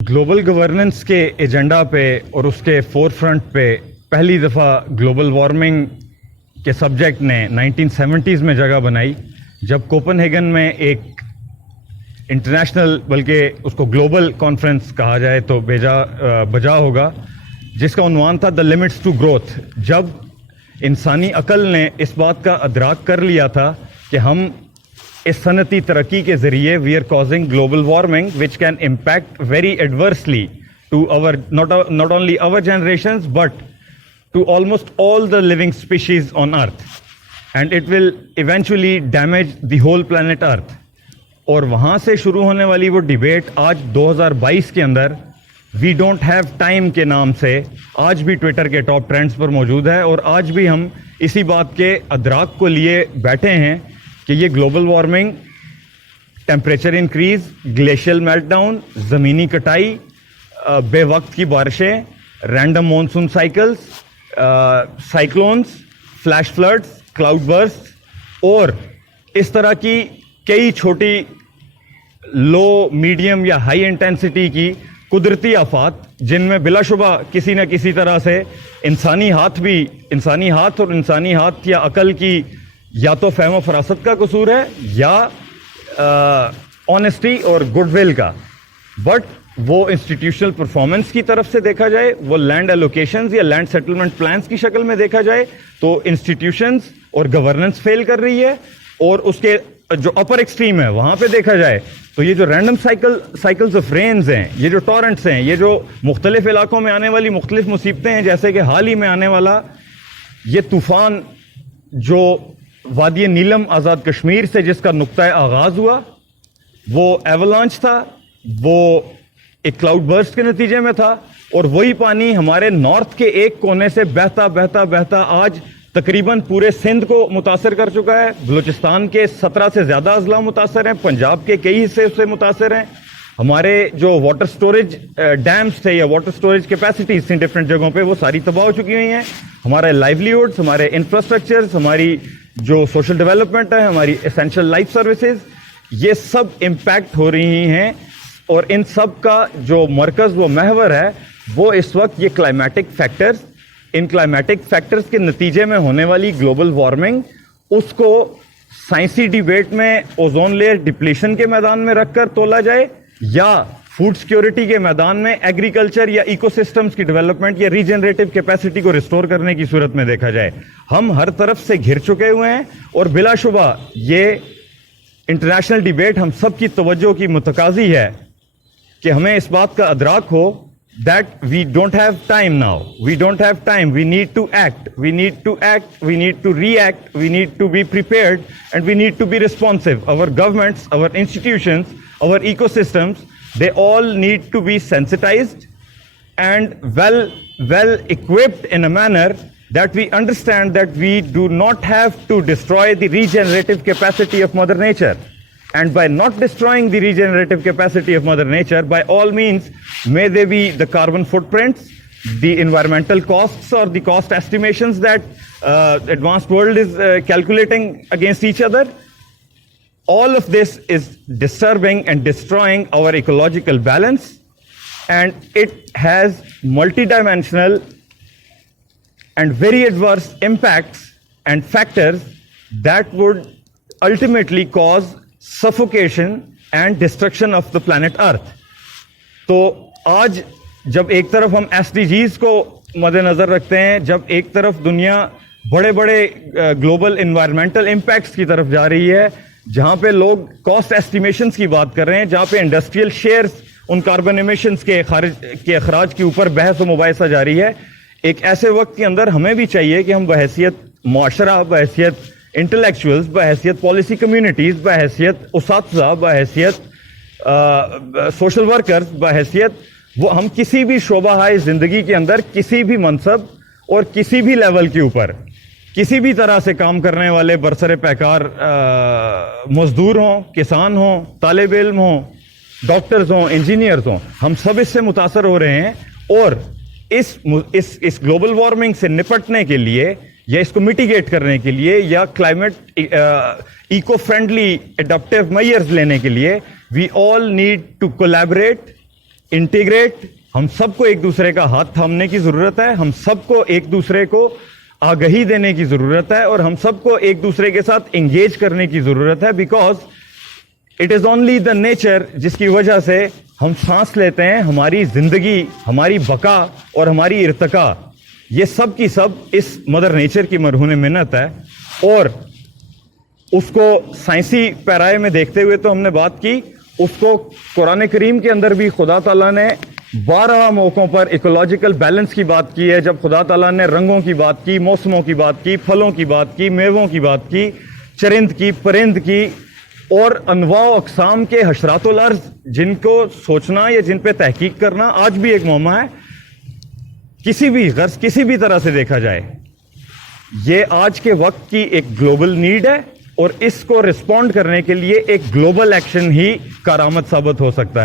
Global governance के agenda पे और उसके फोर फ्रंट पे पहली दफ़ा ग्लोबल वार्मिंग के सब्जेक्ट ने 1970s में जगह बनाई, जब कोपेनहेगन में एक इंटरनेशनल बल्कि उसको ग्लोबल कॉन्फ्रेंस कहा जाए तो बजा होगा, जिसका उन्वान था द लिमिट्स टू ग्रोथ। जब इंसानी अकल ने इस बात का अदराक कर लिया था कि हम इस सनती तरक्की के ज़रिए we are causing global warming which can impact very adversely to our not only our generations but to almost all the living species on earth, and it will eventually damage the whole planet earth। और वहाँ से शुरू होने वाली वो debate आज 2022 के अंदर वी डोंट हैव टाइम के नाम से आज भी ट्विटर के टॉप ट्रेंड्स पर मौजूद है, और आज भी हम इसी बात के अदराक को लिए बैठे हैं कि ये global warming, temperature increase, glacial meltdown, ज़मीनी कटाई, बेवक्त की बारिशें, random monsoon cycles, cyclones, flash floods, cloud burst और इस तरह की कई छोटी लो, मीडियम या हाई इंटेंसिटी की कुदरती आफात, जिनमें बिलाशुबा किसी न किसी तरह से इंसानी हाथ और इंसानी हाथ या अकल की या तो फहम फरासत का कसूर है या ऑनेस्टी और गुडविल का। बट वो इंस्टीट्यूशनल परफॉर्मेंस की तरफ से देखा जाए, वो लैंड एलोकेशंस या लैंड सेटलमेंट प्लान्स की शक्ल में देखा जाए तो इंस्टीट्यूशंस और गवर्नेंस फेल कर रही है, और उसके जो अपर एक्सट्रीम है वहां पे देखा जाए तो ये जो रैंडम साइकिल्स ऑफ रेन्स हैं, ये जो टॉरेंट्स हैं, ये जो मुख्तलिफ इलाकों में आने वाली मुख्तलिफ मुसीबतें हैं, जैसे कि हाल ही में आने वाला ये तूफान जो वादी नीलम आज़ाद कश्मीर से जिसका नुक्ता आगाज हुआ, वो एवलांच था, वो एक क्लाउड बर्स्ट के नतीजे में था, और वही पानी हमारे नॉर्थ के एक कोने से बहता आज तकरीबन पूरे सिंध को मुतासर कर चुका है। बलूचिस्तान के 17 से ज़्यादा अजला मुतासर हैं, पंजाब के कई हिस्से उससे मुतासर हैं। हमारे जो वाटर स्टोरेज डैम्स थे या वाटर स्टोरेज कैपेसिटीज थी डिफरेंट जगहों पे, वो सारी तबाह हो चुकी हुई हैं। हमारे लाइवलीहुड्स, हमारे इंफ्रास्ट्रक्चर्स, हमारी जो सोशल डेवलपमेंट है, हमारी एसेंशियल लाइफ सर्विसेज, ये सब इम्पैक्ट हो रही हैं, और इन सब का जो मरकज़ वो महवर है वो इस वक्त ये क्लाइमेटिक फैक्टर्स, इन क्लाइमेटिक फैक्टर्स के नतीजे में होने वाली ग्लोबल वार्मिंग, उसको साइंसी डिबेट में ओजोन लेयर डिप्लीशन के मैदान में रखकर तोला जाए या फूड सिक्योरिटी के मैदान में एग्रीकल्चर या इकोसिस्टम्स की डेवलपमेंट या रीजनरेटिव कैपेसिटी को रिस्टोर करने की सूरत में देखा जाए। हम हर तरफ से घिर चुके हुए हैं, और बिलाशुबा ये इंटरनेशनल डिबेट हम सब की तवज्जो की मुतकाजी है कि हमें इस बात का अदराक हो that we don't have time now. We don't have time. We need to act. We need to act. We need to react. We need to be prepared, and we need to be responsive. Our governments, our institutions, our ecosystems, they all need to be sensitized and well equipped in a manner that we understand that we do not have to destroy the regenerative capacity of Mother Nature. And by not destroying the regenerative capacity of Mother Nature, by all means, may they be the carbon footprints, the environmental costs, or the cost estimations that advanced world is calculating against each other. All of this is disturbing and destroying our ecological balance, and it has multidimensional and very adverse impacts and factors that would ultimately cause suffocation and destruction of the planet Earth। तो आज जब एक तरफ हम SDGs को मद्देनजर रखते हैं, जब एक तरफ दुनिया बड़े बड़े ग्लोबल इन्वायरमेंटल इम्पैक्ट्स की तरफ जा रही है, जहां पे लोग कॉस्ट एस्टिमेशंस की बात कर रहे हैं, जहां पे इंडस्ट्रियल शेयर्स उन कार्बन एमिशंस के अखराज के ऊपर बहस व मुबाहिसा जारी है, एक ऐसे वक्त के अंदर हमें भी चाहिए कि हम बहैसियत मुआशरा, बहैसियत इंटेलेक्चुअल्स, बहैसियत पॉलिसी कम्युनिटीज, बहैसियत उसातिज़ा, बहैसियत सोशल वर्कर्स, बहैसियत वो हम किसी भी शोबा जिंदगी के अंदर किसी भी मनसब और किसी भी लेवल के ऊपर किसी भी तरह से काम करने वाले बरसरे पैकार मजदूर हों, किसान हों, तालिब इल्म हों, डॉक्टर्स हों, इंजीनियर्स हों, हम सब इससे मुतासर हो रहे हैं। और इस ग्लोबल वार्मिंग से निपटने के लिए या इसको मिटिगेट करने के लिए या climate eco friendly adaptive measures लेने के लिए we all need to collaborate integrate, हम सबको एक दूसरे का हाथ थामने की जरूरत है, हम सबको एक दूसरे को आगाही देने की जरूरत है और हम सबको एक दूसरे के साथ एंगेज करने की जरूरत है, because it is only the nature जिसकी वजह से हम सांस लेते हैं, हमारी जिंदगी, हमारी बका और हमारी इर्तका, ये सब की सब इस मदर नेचर की मरहून मिन्नत है। और उसको साइंसी पैराए में देखते हुए तो हमने बात की, उसको कुरान करीम के अंदर भी खुदा ताला ने 12 मौकों पर इकोलॉजिकल बैलेंस की बात की है। जब खुदा ताला ने रंगों की बात की, मौसमों की बात की, फलों की बात की, मेवों की बात की, चरिंद की, परिंद की और अनवा अकसाम के हशरातुल अर्ज़, जिनको सोचना या जिन पे तहकीक करना आज भी एक मौमा है, किसी भी गर्ज किसी भी तरह से देखा जाए, ये आज के वक्त की एक ग्लोबल नीड है और इसको रिस्पॉन्ड करने के लिए एक ग्लोबल एक्शन ही कारआमद साबित हो सकता है।